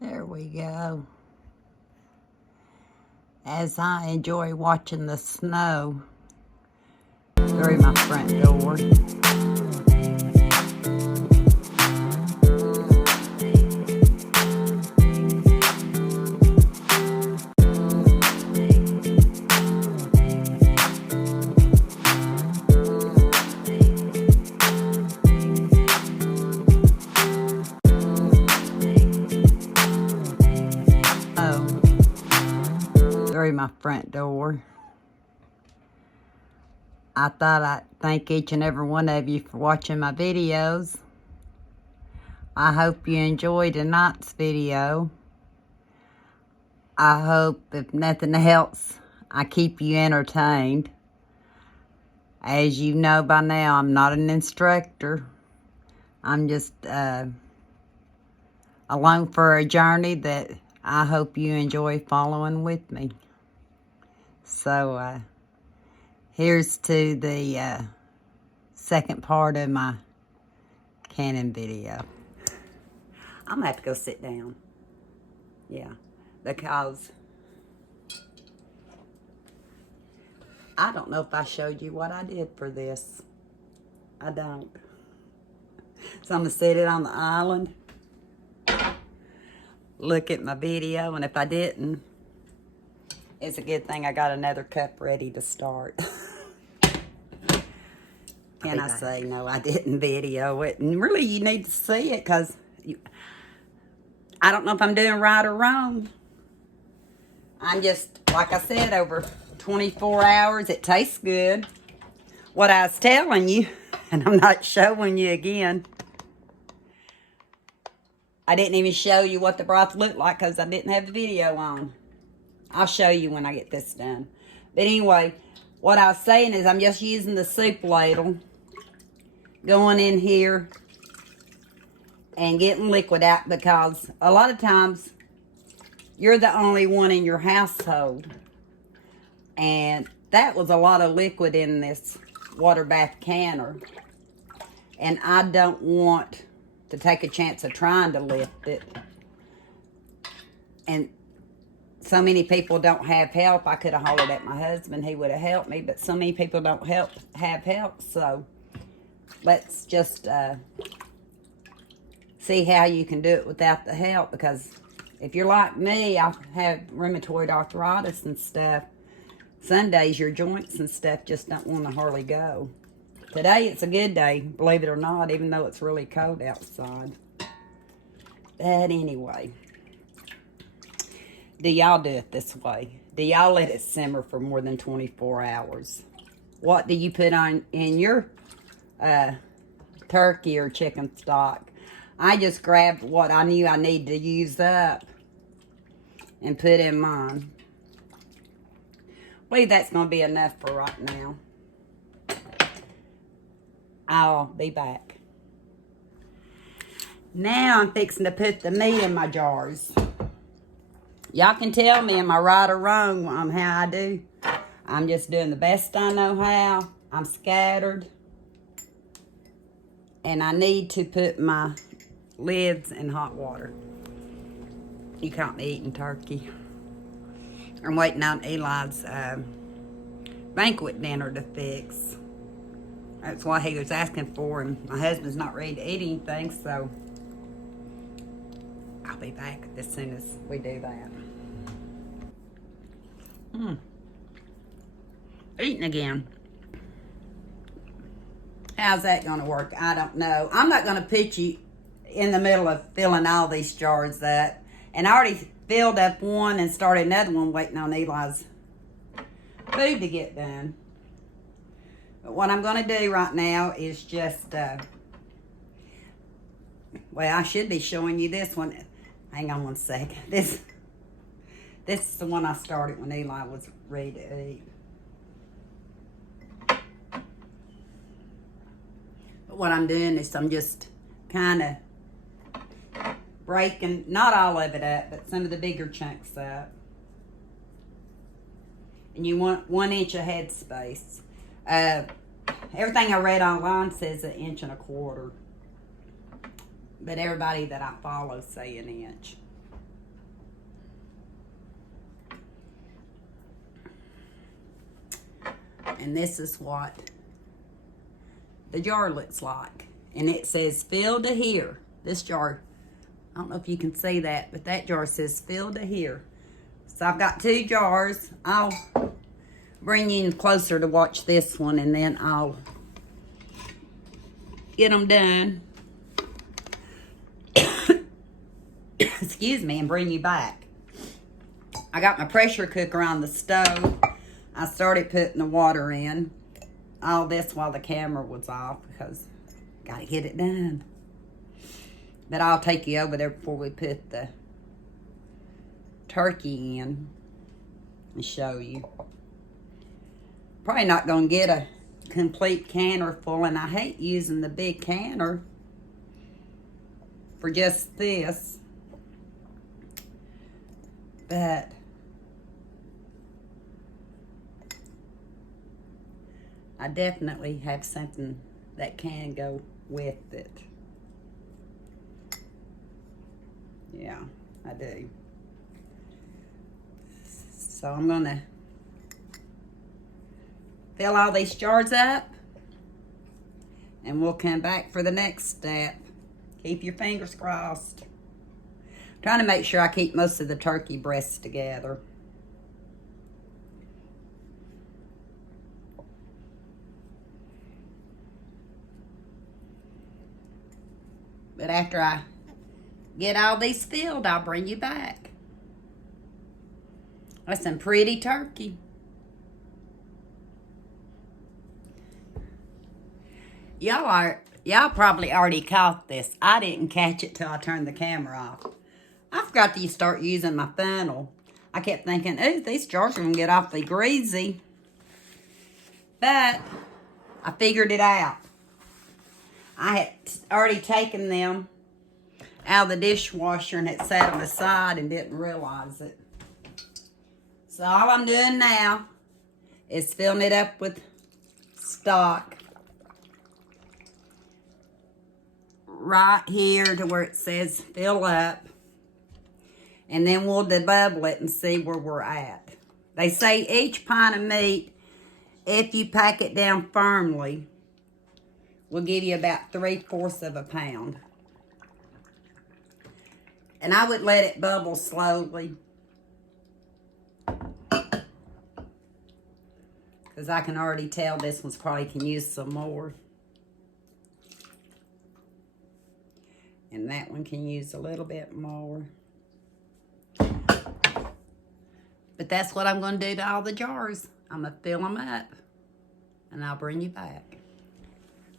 There we go. As I enjoy watching the snow through my front door. Through my front door. I thought I'd thank each and every one of you for watching my videos. I hope you enjoyed tonight's video. I hope, if nothing else, I keep you entertained. As you know by now, I'm not an instructor. I'm just along for a journey that I hope you enjoy following with me. So, here's to the second part of my canning video. I'm gonna have to go sit down. Yeah, because I don't know if I showed you what I did for this. I don't. So I'm gonna sit it on the island, look at my video, and if I didn't, it's a good thing I got another cup ready to start. Can I say no, I didn't video it? And really, you need to see it because I don't know if I'm doing right or wrong. I'm just, like I said, over 24 hours. It tastes good. What I was telling you, and I'm not showing you again. I didn't even show you what the broth looked like because I didn't have the video on. I'll show you when I get this done. But anyway, what I was saying is I'm just using the soup ladle, going in here and getting liquid out because a lot of times you're the only one in your household. And that was a lot of liquid in this water bath canner. And I don't want to take a chance of trying to lift it. And so many people don't have help. I could have hollered at my husband. He would have helped me. But so many people don't have help. So let's just see how you can do it without the help. Because if you're like me, I have rheumatoid arthritis and stuff. Some days your joints and stuff just don't want to hardly go. Today it's a good day, believe it or not, even though it's really cold outside. But anyway, do y'all do it this way? Do y'all let it simmer for more than 24 hours? What do you put on in your turkey or chicken stock? I just grabbed what I knew I needed to use up and put in mine. I believe that's going to be enough for right now. I'll be back. Now I'm fixing to put the meat in my jars. Y'all can tell me, am I right or wrong on how I do? I'm just doing the best I know how. I'm scattered. And I need to put my lids in hot water. You can't be eating turkey. I'm waiting on Eli's banquet dinner to fix. That's what he was asking for, and my husband's not ready to eat anything, so I'll be back as soon as we do that. Eating again. How's that going to work? I don't know. I'm not going to put you in the middle of filling all these jars up. And I already filled up one and started another one waiting on Eli's food to get done. But what I'm going to do right now is just, well, I should be showing you this one. Hang on one second. This is the one I started when Eli was ready to eat. But what I'm doing is I'm just kind of breaking, not all of it up, but some of the bigger chunks up. And you want 1 inch of head space. Everything I read online says 1.25 inches. But everybody that I follow say 1 inch. And this is what the jar looks like. And it says fill to here. This jar, I don't know if you can see that, but that jar says fill to here. So I've got 2 jars. I'll bring you in closer to watch this one, and then I'll get them done. Excuse me, and bring you back. I got my pressure cooker on the stove. I started putting the water in. All this while the camera was off because I gotta get it done. But I'll take you over there before we put the turkey in and show you. Probably not gonna get a complete canner full, and I hate using the big canner for just this. But I definitely have something that can go with it. Yeah, I do. So I'm gonna fill all these jars up, and we'll come back for the next step. Keep your fingers crossed. I'm trying to make sure I keep most of the turkey breasts together. But after I get all these filled, I'll bring you back. That's some pretty turkey. Y'all probably already caught this. I didn't catch it till I turned the camera off. I forgot to start using my funnel. I kept thinking, ooh, these jars are gonna get awfully greasy. But I figured it out. I had already taken them out of the dishwasher and had set them aside and didn't realize it. So all I'm doing now is filling it up with stock right here to where it says fill up, and then we'll debubble it and see where we're at. They say each pint of meat, if you pack it down firmly, will give you about 3/4 of a pound. And I would let it bubble slowly, because I can already tell this one's probably can use some more. And that one can use a little bit more. But that's what I'm going to do to all the jars. I'm going to fill them up, and I'll bring you back.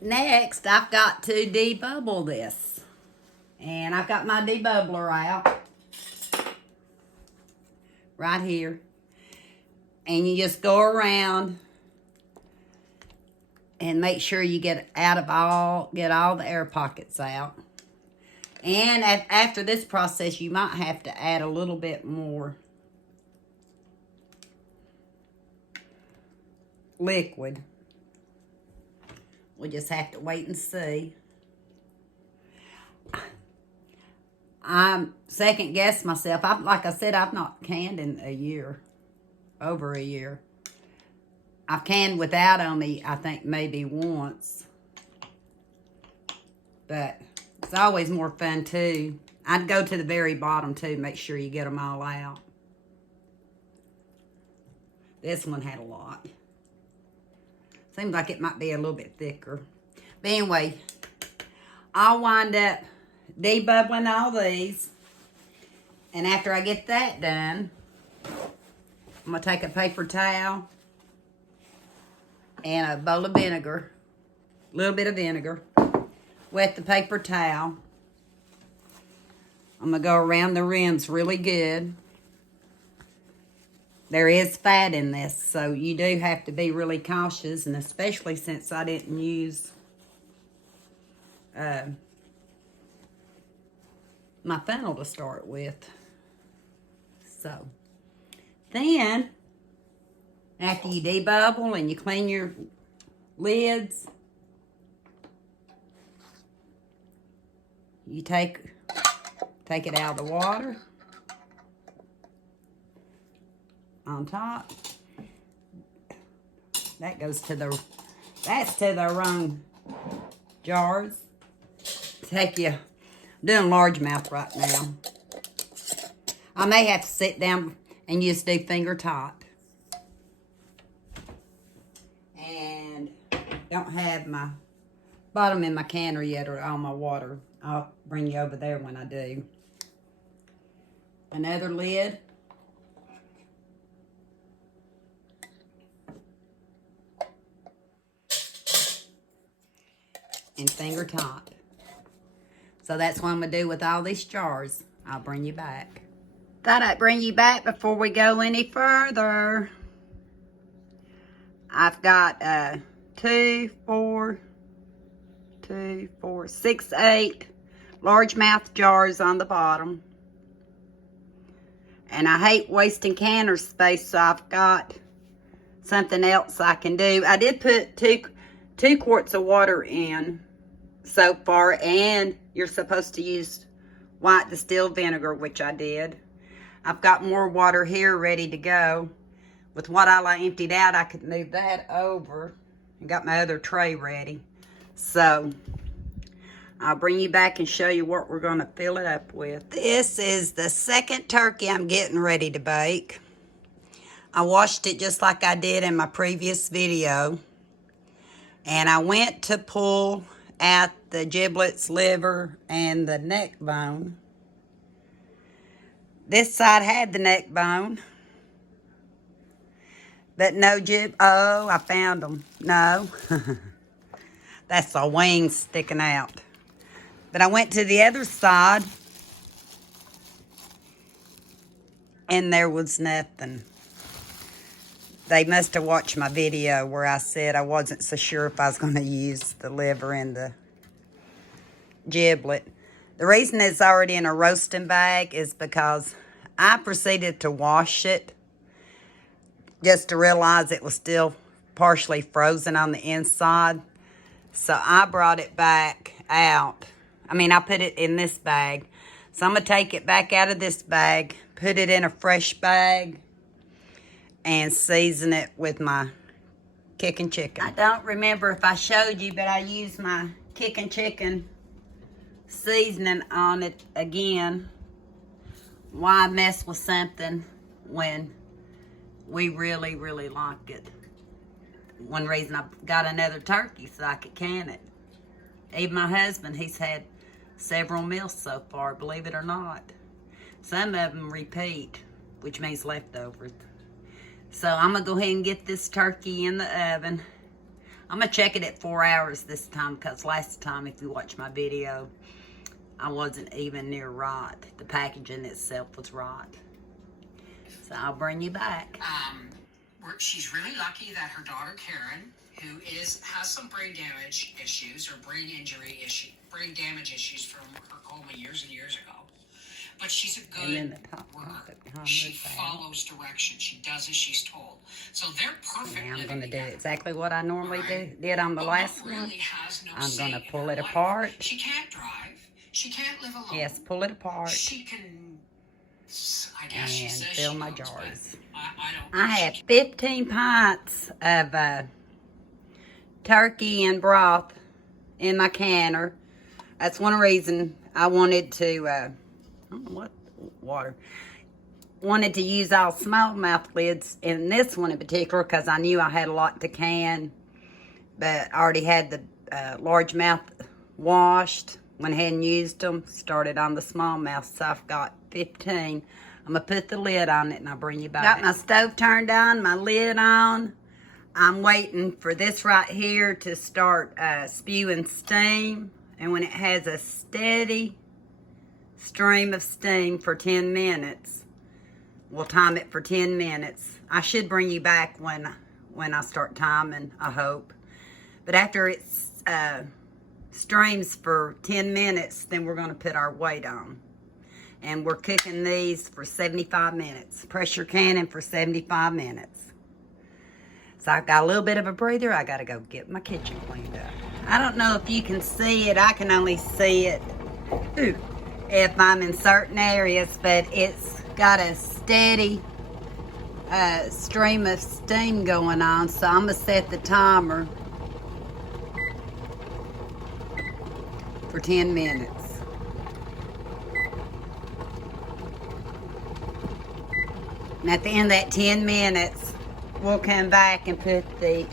Next, I've got to debubble this. And I've got my debubbler out right here. And you just go around and make sure you get all the air pockets out. And after this process, you might have to add a little bit more liquid. We'll just have to wait and see. I'm second guess myself. Like I said, I've not canned in a year, over a year. I've canned without on me, I think maybe once. But it's always more fun too. I'd go to the very bottom too, make sure you get them all out. This one had a lot. Seems like it might be a little bit thicker. But anyway, I'll wind up debubbling all these. And after I get that done, I'm going to take a paper towel and a bowl of vinegar, a little bit of vinegar, wet the paper towel. I'm going to go around the rims really good. There is fat in this, so you do have to be really cautious, and especially since I didn't use my funnel to start with. So, then, after you debubble and you clean your lids, you take it out of the water on top, That goes to the, that's to the wrong jars. Take you, I'm doing largemouth right now. I may have to sit down and just do finger top. And don't have my bottom in my canner yet or all my water. I'll bring you over there when I do. Another lid. And finger top. So that's what I'm going to do with all these jars. I'll bring you back. Thought I'd bring you back before we go any further. I've got 6, 8 largemouth jars on the bottom. And I hate wasting canner space, so I've got something else I can do. I did put two quarts of water in so far, and you're supposed to use white distilled vinegar, which I did. I've got more water here ready to go. With what all I emptied out, I could move that over. I got my other tray ready. So I'll bring you back and show you what we're going to fill it up with. This is the second turkey I'm getting ready to bake. I washed it just like I did in my previous video. And I went to pull out the giblets, liver, and the neck bone. This side had the neck bone. But no oh, I found them. No. That's the wings sticking out. But I went to the other side, and there was nothing. They must have watched my video where I said I wasn't so sure if I was going to use the liver and the giblet. The reason it's already in a roasting bag is because I proceeded to wash it just to realize it was still partially frozen on the inside. So I brought it back out. I put it in this bag. So I'm going to take it back out of this bag, put it in a fresh bag, and season it with my kicking chicken. I don't remember if I showed you, but I used my kicking chicken seasoning on it again. Why mess with something when we really, really like it? One reason I got another turkey so I could can it. Even my husband, he's had several meals so far, believe it or not. Some of them repeat, which means leftovers. So I'm going to go ahead and get this turkey in the oven. I'm going to check it at 4 hours this time, because last time, if you watch my video, I wasn't even near right. The packaging itself was right. So I'll bring you back. She's really lucky that her daughter Karen, who has some brain damage issues or brain damage issues from her coma years and years ago. But she's a good worker. She follows directions. She does as she's told. So they're perfect. Now I'm going to do exactly what I normally did on the last one. I'm going to pull it apart. She can't drive. She can't live alone. Yes, pull it apart. She can, I guess, she says fill she my knows, jars. I have 15 pints of turkey and broth in my canner. That's one reason I wanted to, I don't know what water, wanted to use all smallmouth lids in this one in particular, because I knew I had a lot to can, but I already had the largemouth washed. Went ahead and used them. Started on the smallmouth, so I've got 15. I'm going to put the lid on it and I'll bring you back. Got my stove turned on, my lid on. I'm waiting for this right here to start spewing steam. And when it has a steady stream of steam for 10 minutes, we'll time it for 10 minutes. I should bring you back when I start timing, I hope. But after it's streams for 10 minutes, then we're going to put our weight on. And we're cooking these for 75 minutes. Pressure canning for 75 minutes. So I've got a little bit of a breather. I got to go get my kitchen cleaned up. I don't know if you can see it. I can only see it if I'm in certain areas, but it's got a steady stream of steam going on, so I'm gonna set the timer for 10 minutes. And at the end of that 10 minutes, we'll come back and put the,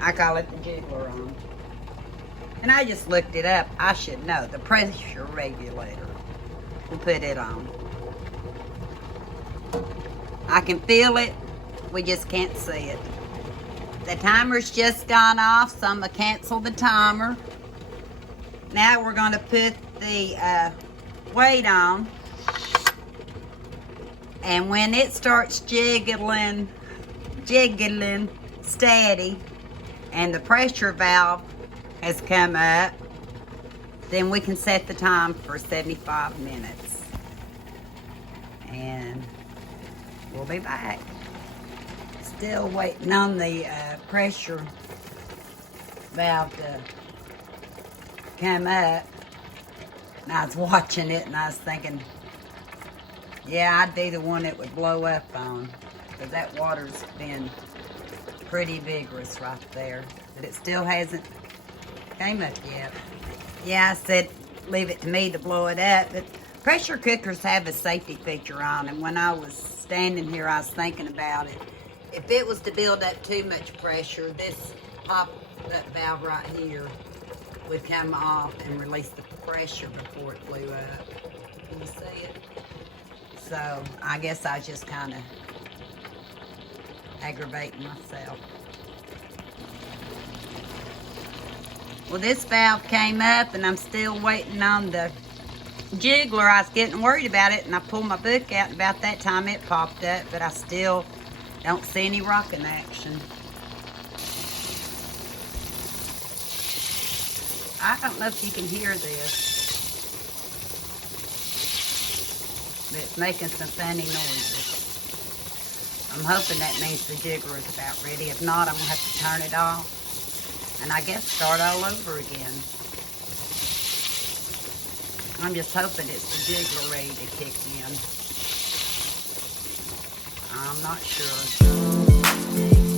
I call it the jiggler on. And I just looked it up. I should know. The pressure regulator. We'll put it on. I can feel it. We just can't see it. The timer's just gone off, so I'm going to cancel the timer. Now we're going to put the weight on. And when it starts jiggling steady, and the pressure valve has come up, then we can set the time for 75 minutes. And we'll be back. Still waiting on the pressure valve to come up. And I was watching it and I was thinking, yeah, I'd be the one that would blow up on, because that water's been pretty vigorous right there. But it still hasn't came up yet. Yeah, I said leave it to me to blow it up, but pressure cookers have a safety feature on, and when I was standing here, I was thinking about it. If it was to build up too much pressure, this pop-up valve right here would come off and release the pressure before it blew up. Can you see it? So I guess I was just kind of aggravating myself. Well, this valve came up and I'm still waiting on the jiggler. I was getting worried about it and I pulled my book out, and about that time it popped up, but I still don't see any rocking action. I don't know if you can hear this, but it's making some funny noises. I'm hoping that means the jiggler is about ready. If not, I'm going to have to turn it off and I guess start all over again. I'm just hoping it's the jiggler ready to kick in. I'm not sure.